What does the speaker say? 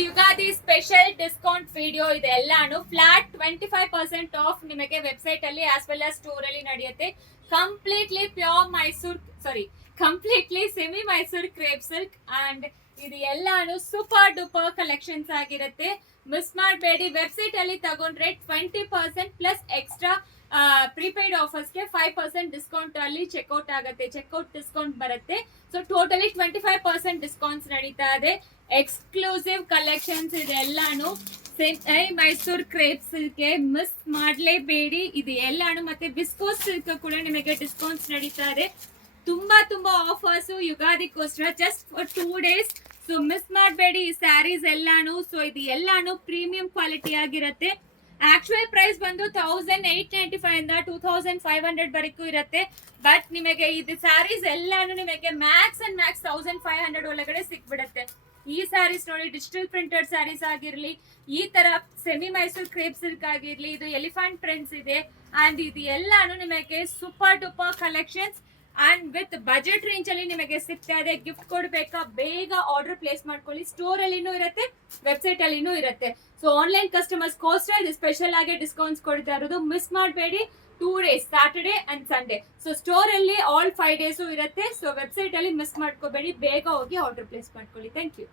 Ugadi special discount video ಇದೆ ಎಲ್ಲಾನು flat 25% off ನಿಮಗೆ ವೆಬ್ಸೈಟ್ ಅಲ್ಲಿ ಆಸ್ ವೆಲ್ ಆಸ್ ಸ್ಟೋರ್ ಅಲ್ಲಿ ನಡೆಯುತ್ತೆ. Completely pure Mysore completely semi Mysore crepe silk and ಇದು ಎಲ್ಲಾನು ಸೂಪರ್ ಡೂಪರ್ ಕಲೆಕ್ಷನ್ಸ್ ಆಗಿರುತ್ತೆ. ಮಿಸ್ ಮಾಡಬೇಡಿ. ವೆಬ್ಸೈಟ್ ಅಲ್ಲಿ ತಗೊಂಡ್ರೆ 20% ಪ್ಲಸ್ ಎಕ್ಸ್ಟ್ರಾ ಪ್ರೀಪೇಯ್ಡ್ ಆಫರ್ಸ್ಗೆ 5% ಡಿಸ್ಕೌಂಟ್ ಅಲ್ಲಿ ಚೆಕ್ಔಟ್ ಆಗುತ್ತೆ. ಚೆಕ್ಔಟ್ ಡಿಸ್ಕೌಂಟ್ ಬರುತ್ತೆ. ಸೊ ಟೋಟಲಿ 25% ಡಿಸ್ಕೌಂಟ್ಸ್ ನಡೀತಾ ಇದೆ. ಎಕ್ಸ್ಕ್ಲೂಸಿವ್ ಕಲೆಕ್ಷನ್ಸ್ ಇದೆಲ್ಲಾನು ಮೈಸೂರ್ ಕ್ರೇಪ್ ಸಿಲ್ಕ್ ಮಿಸ್ ಮಾಡಲೇಬೇಡಿ. ಇದು ಎಲ್ಲಾನು ಮತ್ತೆ ಬಿಸ್ಕೋಸ್ ಸಿಲ್ಕ್ ಕೂಡ ನಿಮಗೆ ಡಿಸ್ಕೌಂಟ್ಸ್ ನಡೀತಾ ಇದೆ. ತುಂಬಾ ಆಫರ್ಸ್ ಯುಗಾದಿಗೋಸ್ಕರ just for 2 days. So miss ಮಾಡಬೇಡಿ ಈ ಸ್ಯಾರೀಸ್ ಎಲ್ಲಾನು. ಸೊ ಇದು ಎಲ್ಲಾನು ಪ್ರೀಮಿಯಂ ಕ್ವಾಲಿಟಿ ಆಗಿರುತ್ತೆ. ಆಕ್ಚುಯಲ್ ಪ್ರೈಸ್ ಬಂದು 1895 ಇಂದ 2500 ವರೆಗೂ ಇರುತ್ತೆ. ಬಟ್ ನಿಮಗೆ ಇದು ಸ್ಯಾರೀಸ್ ಎಲ್ಲಾನು ನಿಮಗೆ ಮ್ಯಾಕ್ಸ್ ಅಂಡ್ ಮ್ಯಾಕ್ಸ್ 1500 ಒಳಗಡೆ ಸಿಕ್ಬಿಡುತ್ತೆ. ಈ ಸ್ಯಾರೀಸ್ ನೋಡಿ, ಡಿಜಿಟಲ್ ಪ್ರಿಂಟೆಡ್ ಸ್ಯಾರೀಸ್ ಆಗಿರ್ಲಿ, ಈ ತರ ಸೆಮಿ ಮೈಸೂರ್ ಕ್ರೇಪ್ ಸಿಲ್ಕ್ ಆಗಿರ್ಲಿ, ಇದು ಎಲಿಫೆಂಟ್ ಪ್ರಿಂಟ್ಸ್ ಇದೆ ಅಂಡ್ ಇದು ಎಲ್ಲಾನು ನಿಮಗೆ super duper collections and with budget range ಅಲ್ಲಿ ನಿಮಗೆ ಸಿಗ್ತಾ ಇದೆ. ಗಿಫ್ಟ್ ಕೊಡ್ಬೇಕಾ ಬೇಗ ಆರ್ಡರ್ ಪ್ಲೇಸ್ ಮಾಡ್ಕೊಳ್ಳಿ. ಸ್ಟೋರ್ ಅಲ್ಲಿನೂ ಇರುತ್ತೆ, ವೆಬ್ಸೈಟ್ ಅಲ್ಲಿನೂ ಇರುತ್ತೆ. ಸೊ ಆನ್ಲೈನ್ ಕಸ್ಟಮರ್ಸ್ ಗೋಸ್ಕರ ಇದು ಸ್ಪೆಷಲ್ ಆಗಿ ಡಿಸ್ಕೌಂಟ್ಸ್ ಕೊಡ್ತಾ ಇರೋದು. ಮಿಸ್ ಮಾಡಬೇಡಿ. 2 days Saturday and Sunday. So store ಅಲ್ಲಿ ಆಲ್ 5 days ಇರುತ್ತೆ. ಸೊ ವೆಬ್ಸೈಟ್ ಅಲ್ಲಿ ಮಿಸ್ ಮಾಡ್ಕೋಬೇಡಿ. ಬೇಗ ಹೋಗಿ ಆರ್ಡರ್ ಪ್ಲೇಸ್ ಮಾಡ್ಕೊಳ್ಳಿ. Thank you.